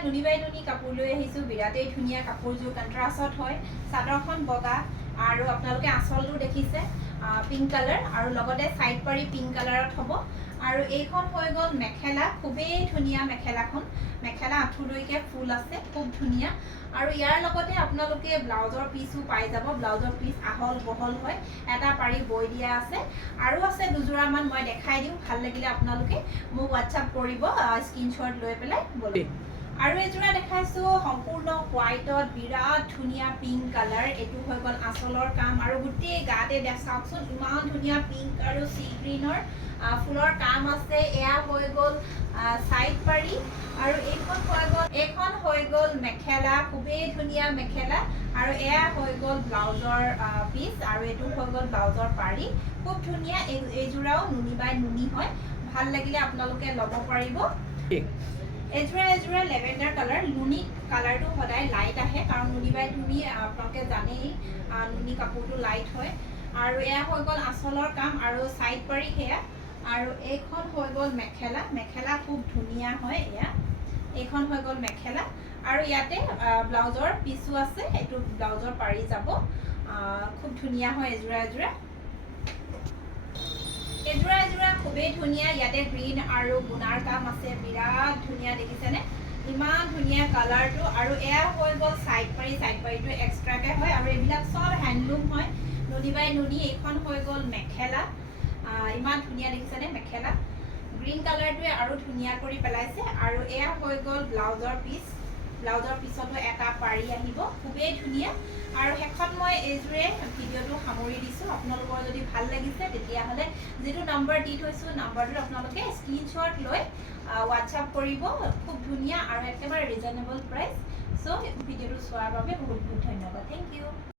নুনিবাই নুনি কাপোৰ লৈ আহিছোঁ বিৰাটেই ধুনীয়া কাপোৰযোৰ কণ্ট্ৰাষ্টত হয় চাদৰখন বগা আৰু আপোনালোকে আঁচলটো দেখিছে পিংক কালাৰ আৰু লগতে সাইড পাৰি পিংক কালাৰত হ'ব আৰু এইখন হৈ গ'ল মেখেলা খুবেই ধুনীয়া মেখেলা আঁঠুলৈকে ফুল আছে খুব ধুনীয়া আৰু ইয়াৰ লগতে আপোনালোকে ব্লাউজৰ পিচো পাই যাব ব্লাউজৰ পিচ আহল বহল হয় এটা পাৰি বৈ দিয়া আছে আৰু আছে দুজোৰামান মই দেখাই দিওঁ ভাল লাগিলে আপোনালোকে মোক হোৱাটছআপ কৰিব স্ক্ৰীনশ্বট লৈ পেলাই বলক আৰু এজোৰা দেখাইছো সম্পূৰ্ণ হোৱাইটত বিৰাট ধুনীয়া পিংক কালাৰ এইটো হৈ গ'ল আঁচলৰ কাম আৰু গোটেই গাতে চাওকচোন ইমান ধুনীয়া পিংক আৰু সি গ্ৰীনৰ ফুলৰ কাম আছে এয়া হৈ গ'ল সাইড পাৰি আৰু এইখন হৈ গ'ল মেখেলা খুবেই ধুনীয়া মেখেলা আৰু এয়া হৈ গ'ল ব্লাউজৰ পিচ আৰু এইটো হৈ গ'ল ব্লাউজৰ পাৰি খুব ধুনীয়া এইজোৰাও নুনি বাই নুনি হয় ভাল লাগিলে আপোনালোকে ল'ব পাৰিব এজোৰা লেভেণ্ডাৰ কালাৰ নুনি কালাৰটো সদায় লাইট আহে কাৰণ নুনি বাই নুনি আপোনালোকে জানেই নুনি কাপোৰটো লাইট হয় আৰু এয়া হৈ গ'ল আঁচলৰ কাম আৰু সাইড পাৰি সেয়া আৰু এইখন হৈ গ'ল মেখেলা খুব ধুনীয়া হয় এয়া এইখন হৈ গ'ল মেখেলা আৰু ইয়াতে ব্লাউজৰ পিচো আছে এইটো ব্লাউজৰ পাৰি যাব খুব ধুনীয়া হয় এজোৰা খুবেই ধুনীয়া ইয়াতে গ্ৰীণ আৰু গুণাৰ কাম আছে বিৰাট ধুনীয়া দেখিছেনে ইমান ধুনীয়া কালাৰটো আৰু এয়া হৈ গ'ল সাইড পাৰিটো এক্সট্ৰাকে হয় আৰু এইবিলাক সব হেণ্ডলুম হয় নুনি বাই নুনি এইখন হৈ গ'ল মেখেলা ইমান ধুনীয়া দেখিছেনে মেখেলা গ্ৰীণ কালাৰটোৱে আৰু ধুনীয়া কৰি পেলাইছে আৰু এয়া হৈ গ'ল ব্লাউজৰ পিছতো এটা পাৰি আহিব খুবেই ধুনীয়া আৰু শেষত মই এইজোৰে ভিডিঅ'টো সামৰি দিছোঁ আপোনালোকৰ যদি ভাল লাগিছে তেতিয়াহ'লে যিটো নম্বৰ দি থৈছোঁ নম্বৰটোত আপোনালোকে স্ক্ৰীনশ্বট লৈ হোৱাটছআপ কৰিব খুব ধুনীয়া আৰু একেবাৰে ৰিজনেবল প্ৰাইচ চ' ভিডিঅ'টো চোৱাৰ বাবে বহুত ধন্যবাদ থেংক ইউ